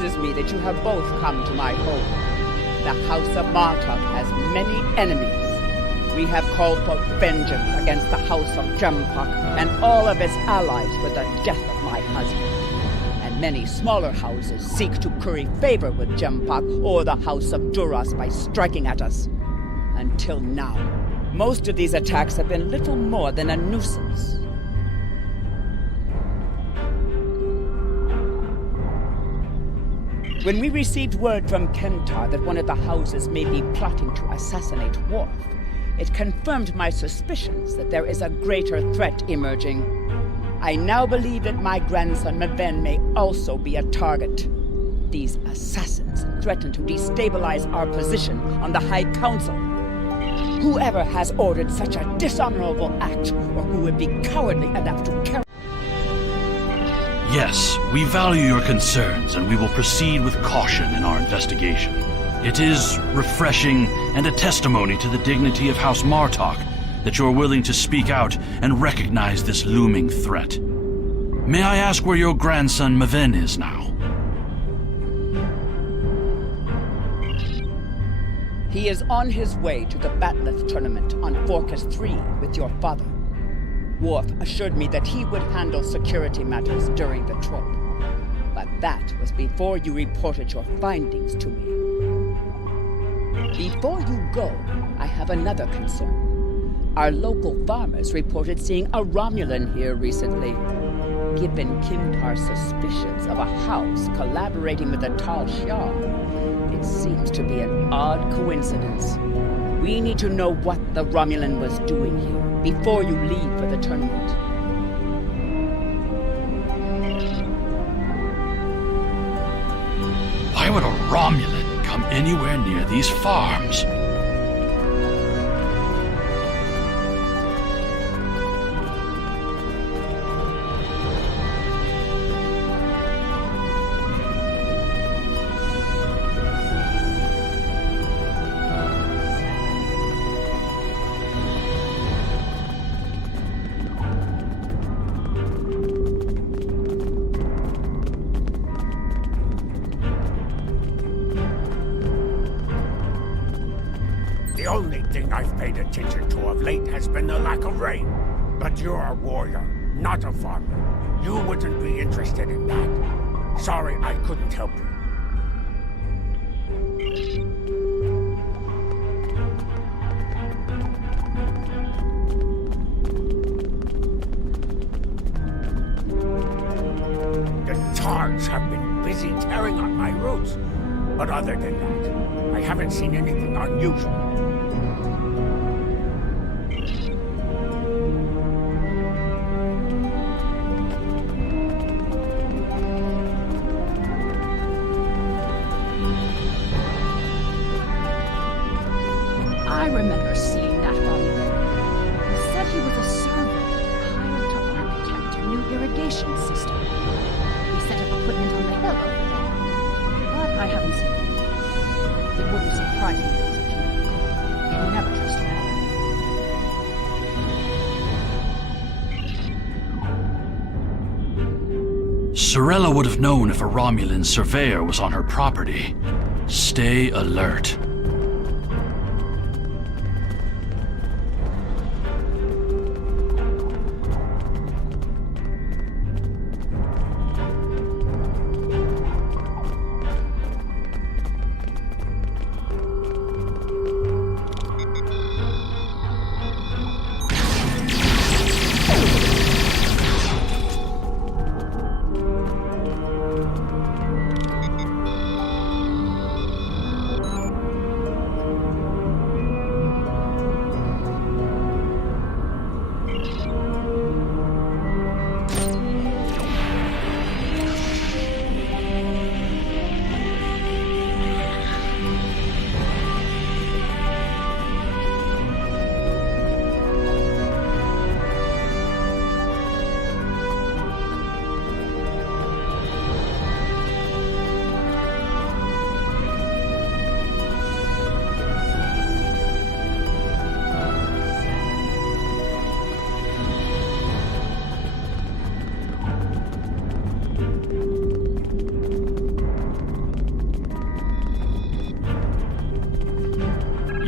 pleases me that you have both come to my home. The House of Martok has many enemies. We have called for vengeance against the House of Jempok and all of its allies for the death of my husband. And many smaller houses seek to curry favor with Jempok or the House of Duras by striking at us. Until now, most of these attacks have been little more than a nuisance. When we received word from Kentar that one of the houses may be plotting to assassinate Worf, it confirmed my suspicions that there is a greater threat emerging. I now believe that my grandson Maven may also be a target. These assassins threaten to destabilize our position on the High Council. Whoever has ordered such a dishonorable act, or who would be cowardly enough to carry... Yes, we value your concerns, and we will proceed with caution in our investigation. It is refreshing and a testimony to the dignity of House Martok that you're willing to speak out and recognize this looming threat. May I ask where your grandson Maven is now? He is on his way to the Batleth tournament on Forcas 3 with your father. Worf assured me that he would handle security matters during the trip. But that was before you reported your findings to me. Before you go, I have another concern. Our local farmers reported seeing a Romulan here recently. Given Kintar's suspicions of a house collaborating with the Tal Shiar, it seems to be an odd coincidence. We need to know what the Romulan was doing here before you leave for the tournament. Why would a Romulan come anywhere near these farms? The only thing I've paid attention to of late has been the lack of rain. But you're a warrior, not a farmer. You wouldn't be interested in that. Sorry I couldn't help you. The Tards have been busy tearing up my roots. But other than that, I haven't seen anything unusual. I remember seeing that Romulan. He said he was a servant hired to architect a new irrigation system. He set up equipment on the hill over there, but I haven't seen it. It wouldn't surprise me if it was a Klingon. You can never trust a Romulan. Sorella would have known if a Romulan surveyor was on her property. Stay alert.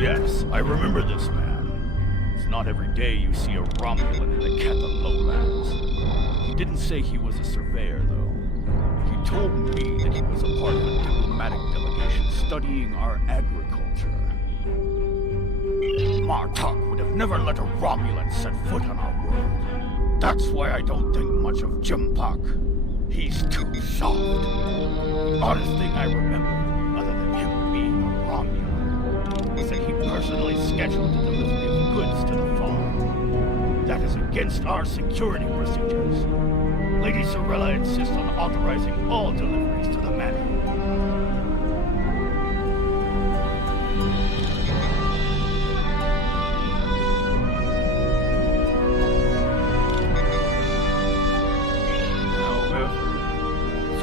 Yes, I remember this man. It's not every day you see a Romulan in the Ketha lowlands. He didn't say he was a surveyor, though. He told me that he was a part of a diplomatic delegation studying our agriculture. Martok would have never let a Romulan set foot on our world. That's why I don't think much of Jimpak. He's too soft. The oddest thing I remember, other than him being a Romulan, was that he personally scheduled the delivery of goods to the farm. That is against our security procedures. Lady Sorella insists on authorizing all deliveries to the manor.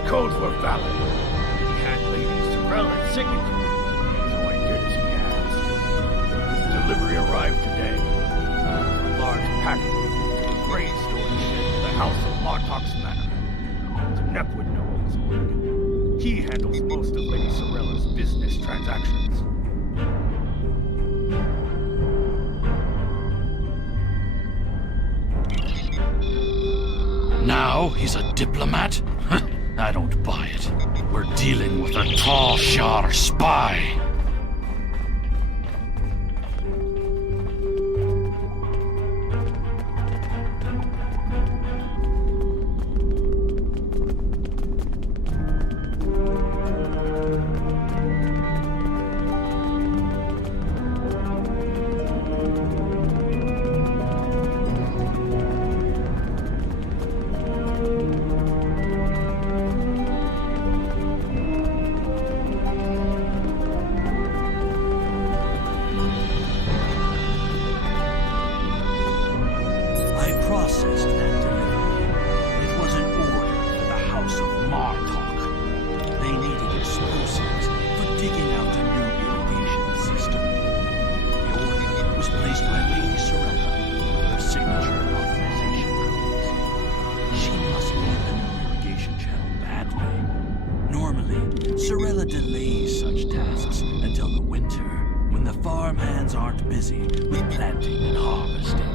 Codes were valid. He had Lady Sorella's signature, so I did as he asked. His delivery arrived today. A large package to the grain storage shed to the house of Martok's manor. Znep would know what was ordered. He handles most of Lady Sorella's business transactions. Now he's a diplomat? I don't buy it. We're dealing with a Tal Shar spy. Processed that delivery. It was an order for the House of Martok. They needed explosives for digging out a new irrigation system. The order was placed by Lady Sorella with her signature and authorization codes. She must need the new irrigation channel badly. Normally, Sorella delays such tasks until the winter, when the farm hands aren't busy with planting and harvesting.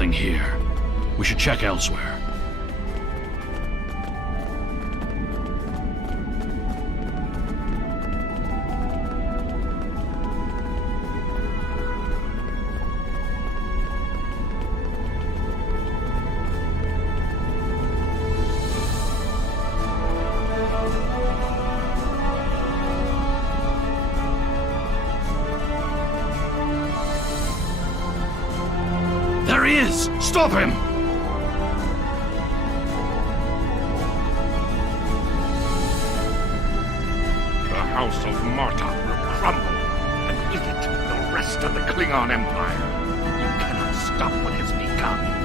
nothing here. We should check elsewhere. There he is! Stop him! The House of Martok will crumble, and with it, the rest of the Klingon Empire. You cannot stop what has begun.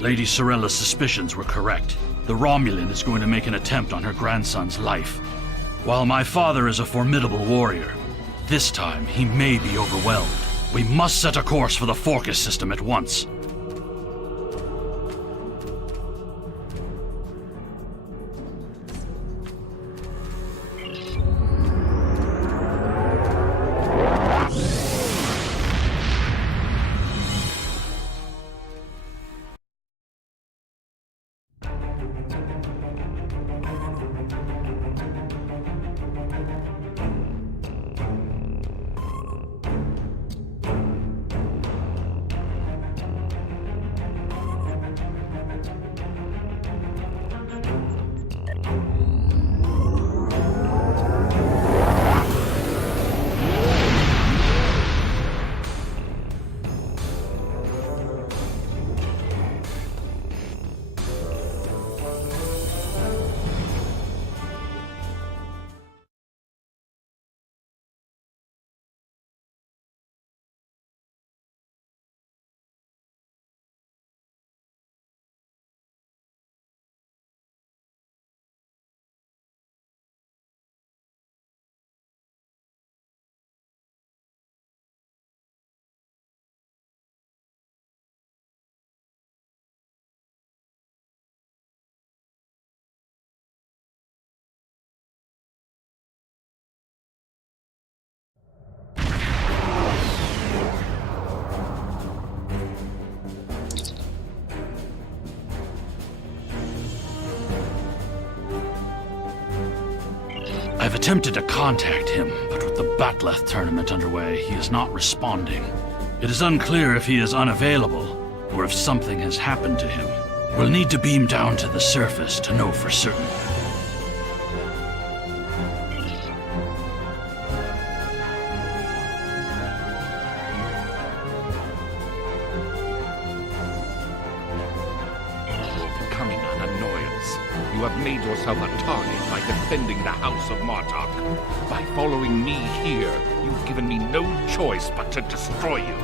Lady Sorella's suspicions were correct. The Romulan is going to make an attempt on her grandson's life. While my father is a formidable warrior, this time he may be overwhelmed. We must set a course for the Forcus system at once. I've attempted to contact him, but with the Batleth tournament underway, he is not responding. It is unclear if he is unavailable, or if something has happened to him. We'll need to beam down to the surface to know for certain. You're becoming an annoyance. You have made yourself a target by defending the House of Martok. By following me here, you've given me no choice but to destroy you.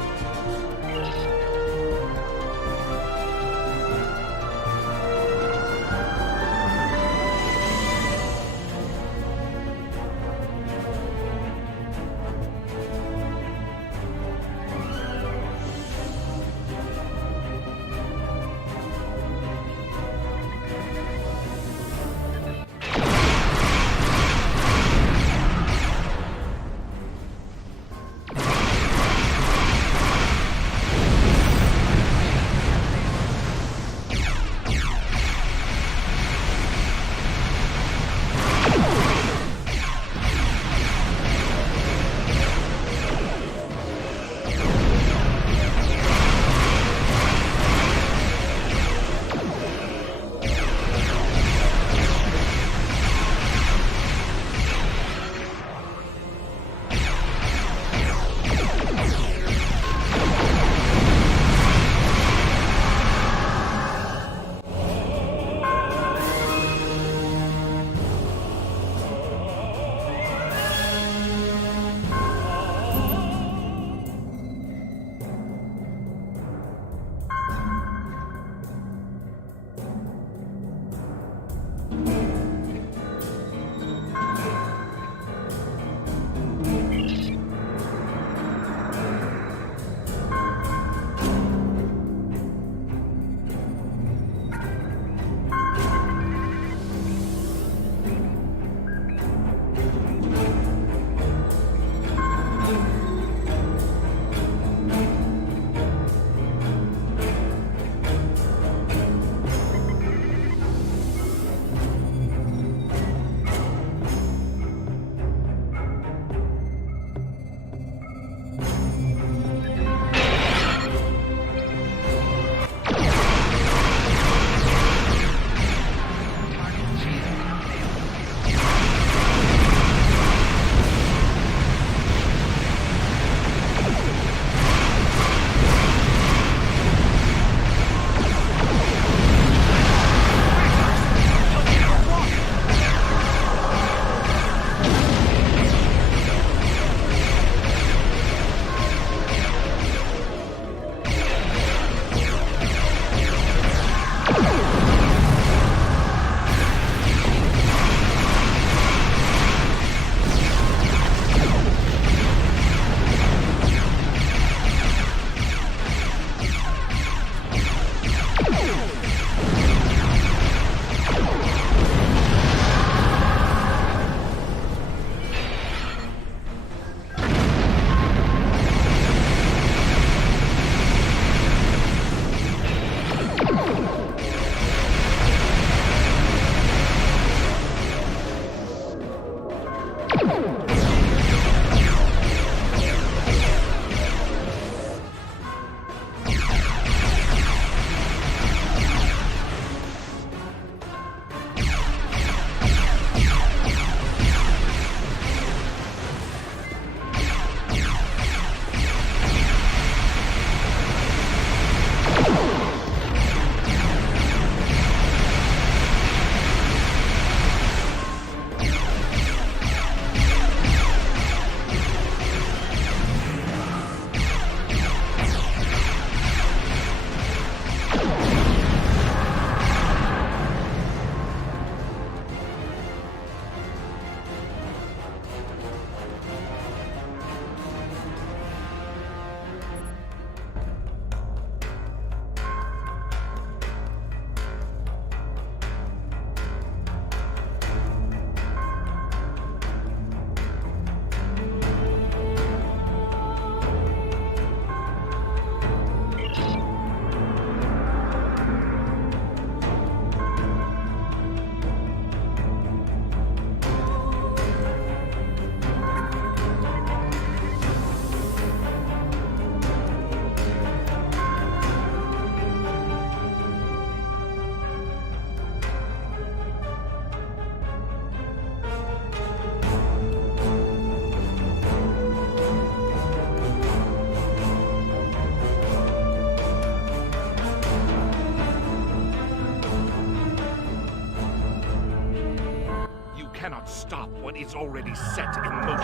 cannot stop what is already set in motion.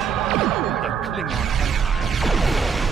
The Klingon Empire.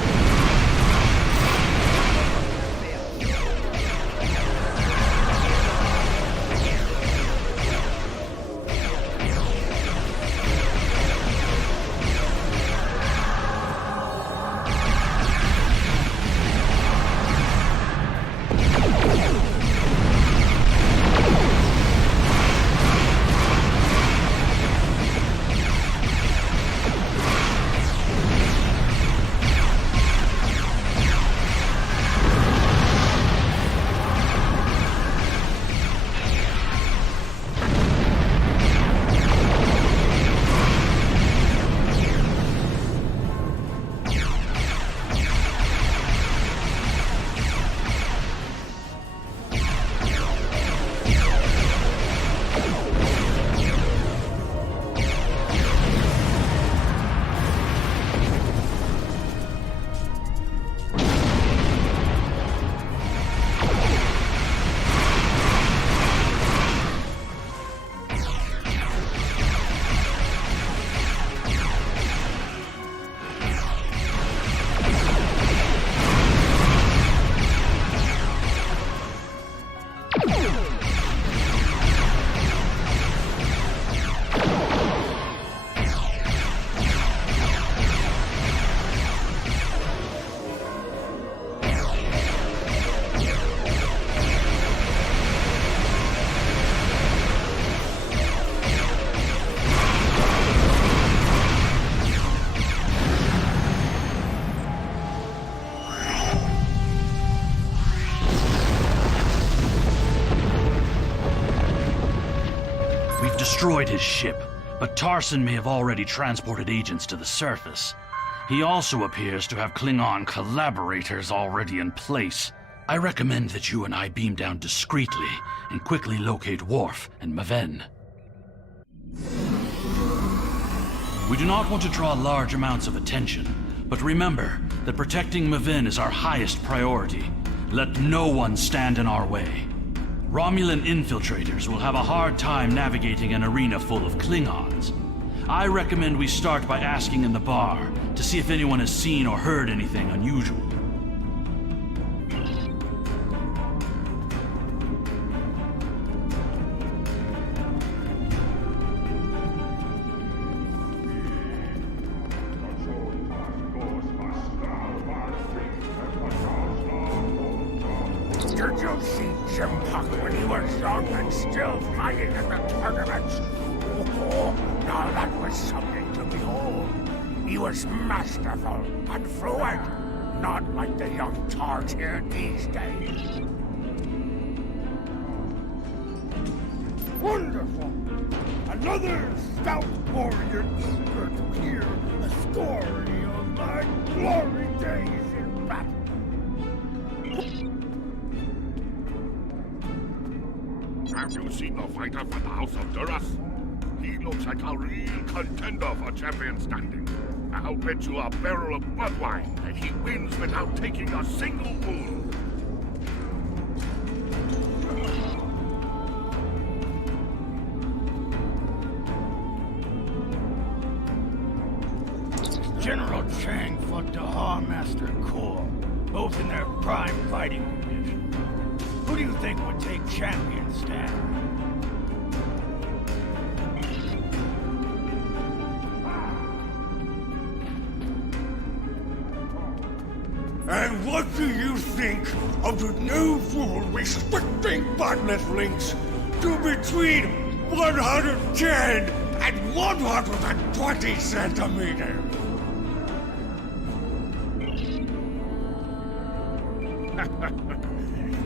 Destroyed his ship, but Tarson may have already transported agents to the surface. He also appears to have Klingon collaborators already in place. I recommend that you and I beam down discreetly and quickly locate Worf and Maven. We do not want to draw large amounts of attention, but remember that protecting Maven is our highest priority. Let no one stand in our way. Romulan infiltrators will have a hard time navigating an arena full of Klingons. I recommend we start by asking in the bar to see if anyone has seen or heard anything unusual. Did you see Jim Puck when he was young and still fighting in the tournaments? Oh, now that was something to behold. He was masterful and fluent, not like the young tards here these days. Wonderful! Another stout warrior eager to hear the story of my glory days in battle. Have you seen the fighter for the House of Duras? He looks like a real contender for champion standing. I'll bet you a barrel of blood wine that he wins without taking a single wound. General Chang fought the Master Corps, both in their prime fighting condition. Who do you think would take champion stand? And what do you think of the new rule restricting botnet links to between 110 and 120 centimeters?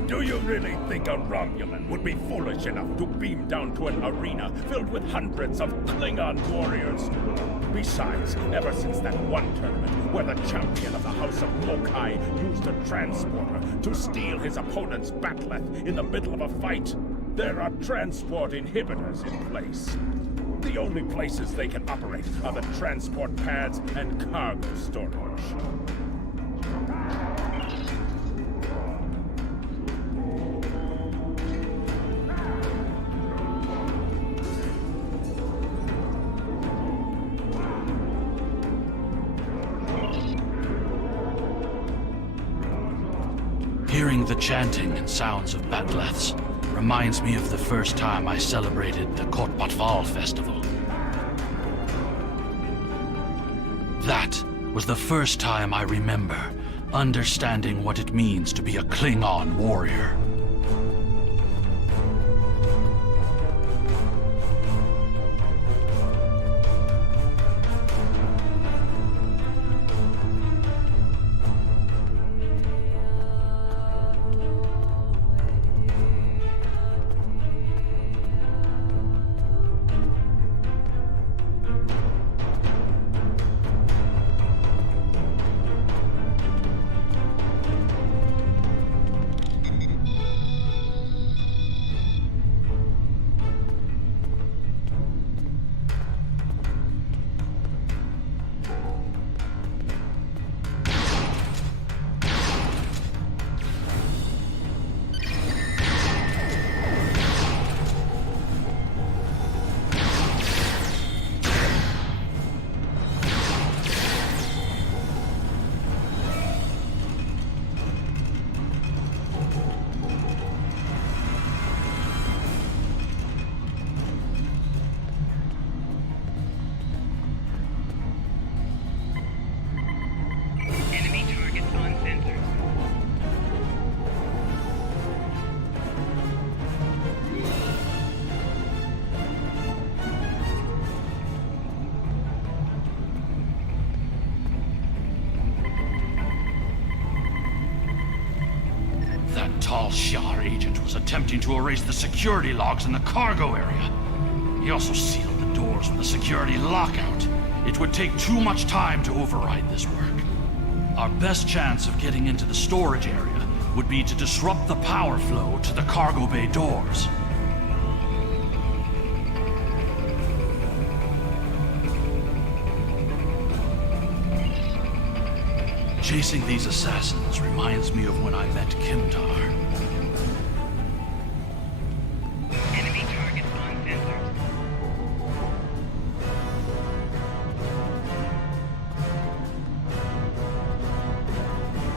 Do you really think a Romulan would be foolish enough to beam down to an arena filled with hundreds of Klingon warriors? Besides, ever since that one tournament where the champion of the House of Mokai used a transporter to steal his opponent's bat'leth in the middle of a fight, there are transport inhibitors in place. The only places they can operate are the transport pads and cargo storage. the chanting and sounds of batleths reminds me of the first time I celebrated the Kotbatval festival. That was the first time I remember understanding what it means to be a Klingon warrior. Tall Shi'ar agent was attempting to erase the security logs in the cargo area. He also sealed the doors with a security lockout. It would take too much time to override this work. Our best chance of getting into the storage area would be to disrupt the power flow to the cargo bay doors. Chasing these assassins reminds me of when I met Kimtar. Enemy targets on sensors.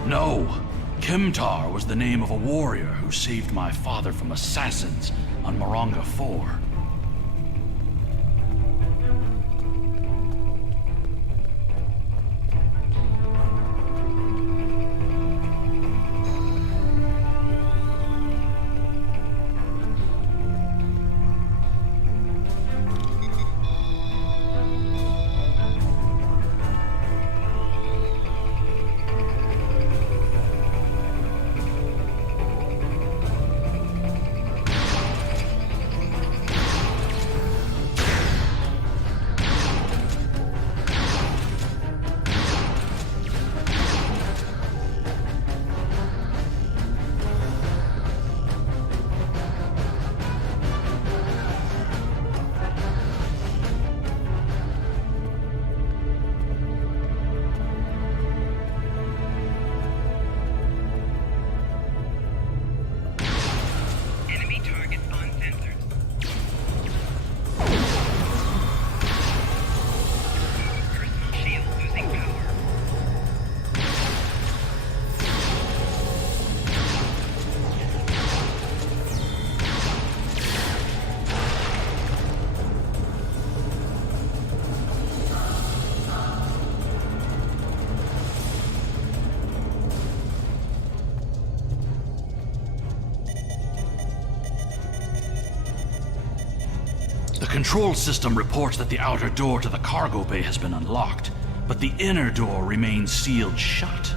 No! Kimtar was the name of a warrior who saved my father from assassins on Moronga 4. The control system reports that the outer door to the cargo bay has been unlocked, but the inner door remains sealed shut.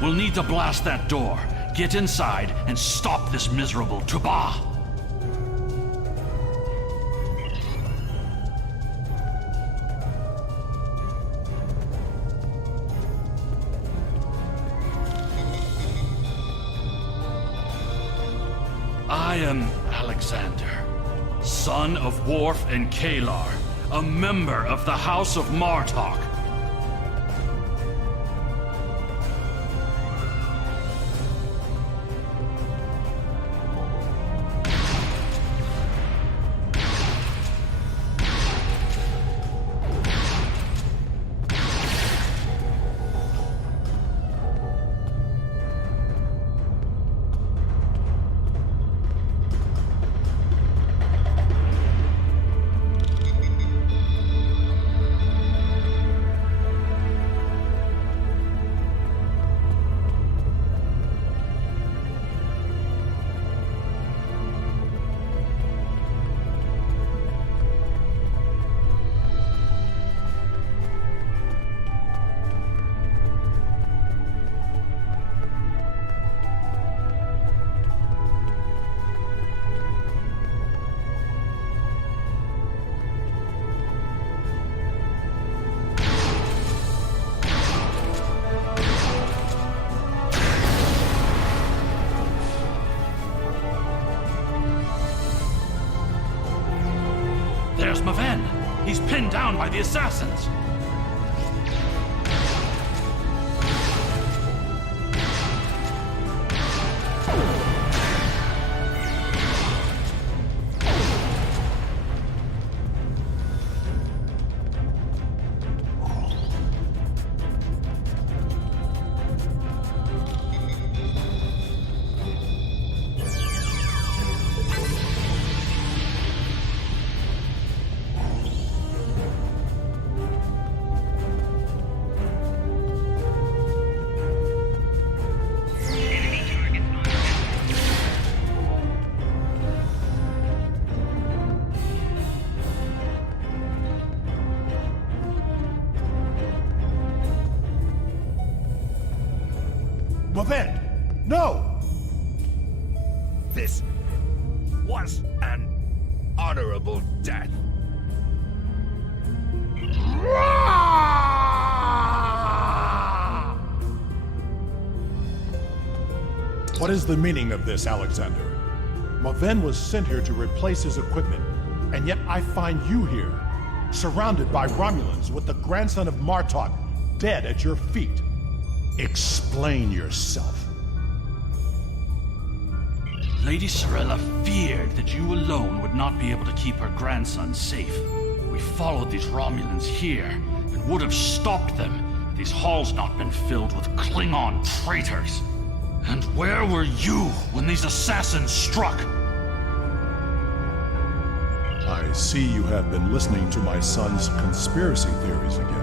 We'll need to blast that door, get inside, and stop this miserable Tuba. I am Alexander, son of Worf and Kalar, a member of the House of Martok. There's Maven. He's pinned down by the assassins. Enemy targets on sensors. Maven! No! This was an honorable death. What is the meaning of this, Alexander? Maven was sent here to replace his equipment, and yet I find you here, surrounded by Romulans with the grandson of Martok dead at your feet. Explain yourself. Lady Sorella feared that you alone would not be able to keep her grandson safe. We followed these Romulans here and would have stopped them had these halls not been filled with Klingon traitors. And where were you when these assassins struck? I see you have been listening to my son's conspiracy theories again.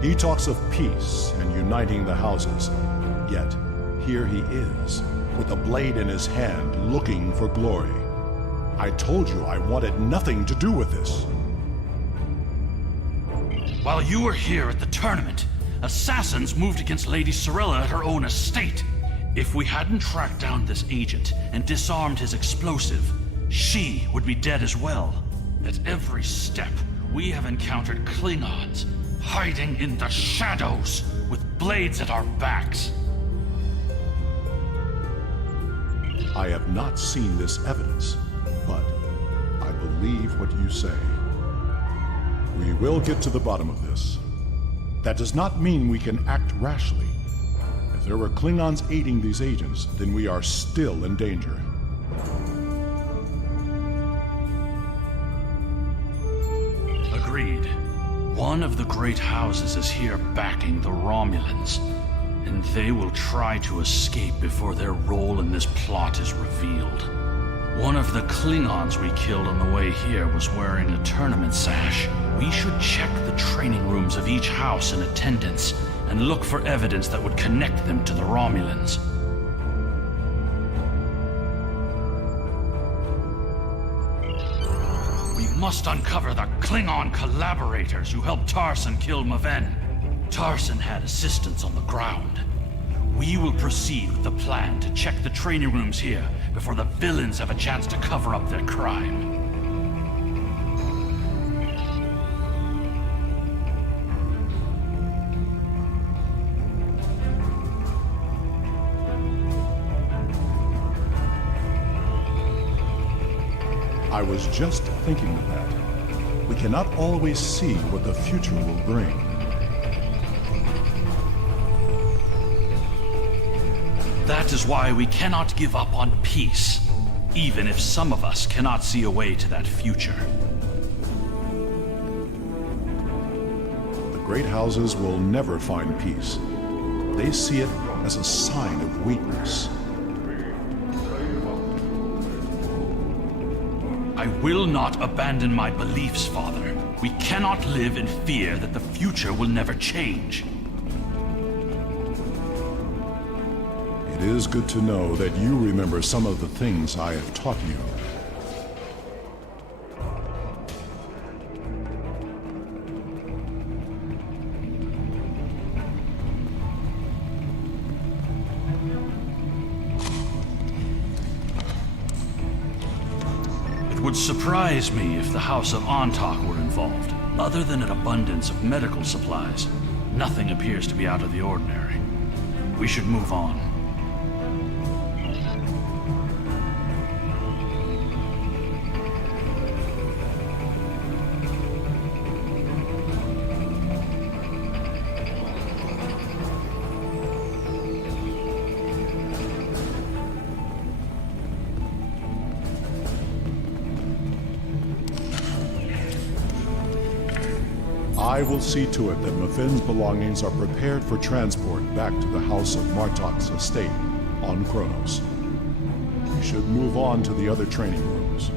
He talks of peace and uniting the houses, yet here he is, with a blade in his hand, looking for glory. I told you I wanted nothing to do with this. While you were here at the tournament, assassins moved against Lady Sorella at her own estate. If we hadn't tracked down this agent and disarmed his explosive, she would be dead as well. At every step, we have encountered Klingons, hiding in the shadows, with blades at our backs. I have not seen this evidence, but I believe what you say. We will get to the bottom of this. That does not mean we can act rashly. If there were Klingons aiding these agents, then we are still in danger. Agreed. One of the great houses is here backing the Romulans, and they will try to escape before their role in this plot is revealed. One of the Klingons we killed on the way here was wearing a tournament sash. We should check the training rooms of each house in attendance and look for evidence that would connect them to the Romulans. We must uncover the Klingon collaborators who helped Tarson kill Maven. Tarson had assistants on the ground. We will proceed with the plan to check the training rooms here before the villains have a chance to cover up their crime. I was just thinking of that. We cannot always see what the future will bring. That is why we cannot give up on peace, even if some of us cannot see a way to that future. The great houses will never find peace. They see it as a sign of weakness. I will not abandon my beliefs, Father. We cannot live in fear that the future will never change. It is good to know that you remember some of the things I have taught you. It would surprise me if the House of Antok were involved. Other than an abundance of medical supplies, nothing appears to be out of the ordinary. We should move on. I will see to it that Mafin's belongings are prepared for transport back to the House of Martok's estate on Kronos. We should move on to the other training rooms.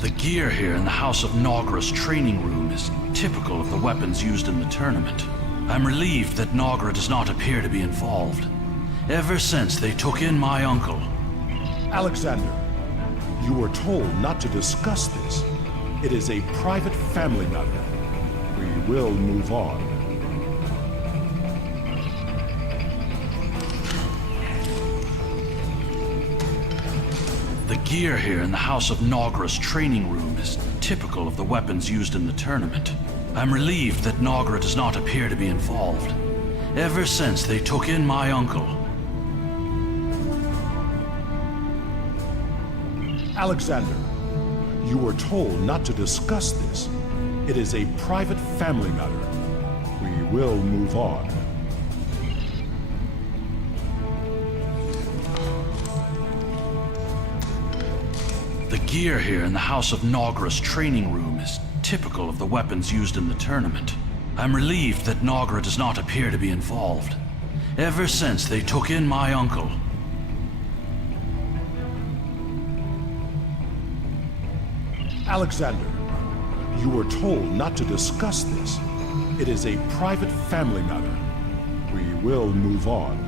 The gear here in the House of Nogra's training room is typical of the weapons used in the tournament. I'm relieved that Nogra does not appear to be involved. Ever since they took in my uncle... Alexander, you were told not to discuss this. It is a private family matter. We will move on. The gear here in the House of Nogra's training room is typical of the weapons used in the tournament. I'm relieved that Nogra does not appear to be involved. Ever since they took in my uncle... Alexander, you were told not to discuss this. It is a private family matter. We will move on. The gear here in the House of Nogra's training room is typical of the weapons used in the tournament. I'm relieved that Nogra does not appear to be involved. Ever since they took in my uncle... Alexander, you were told not to discuss this. It is a private family matter. We will move on.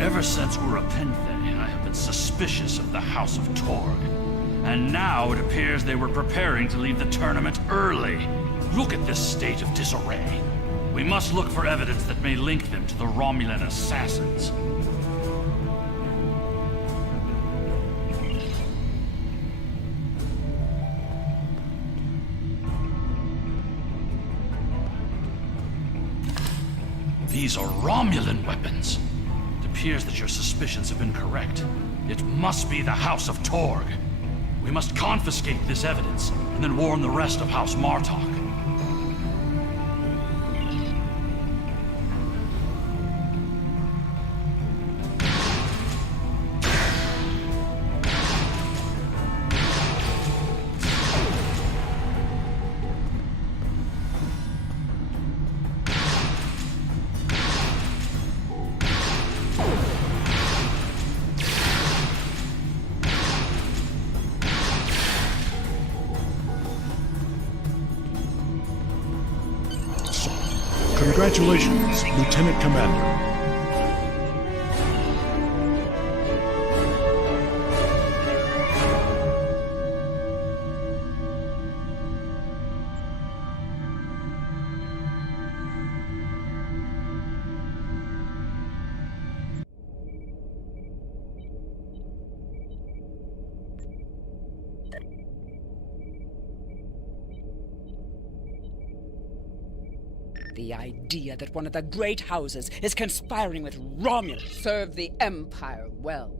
Ever since Urapenthe, I have been suspicious of the House of Torg. And now it appears they were preparing to leave the tournament early. Look at this state of disarray. We must look for evidence that may link them to the Romulan assassins. These are Romulan weapons. It appears that your suspicions have been correct. It must be the House of Torg. We must confiscate this evidence, and then warn the rest of House Martok. Congratulations, Lieutenant Commander. The idea that one of the great houses is conspiring with Romulus served the Empire well.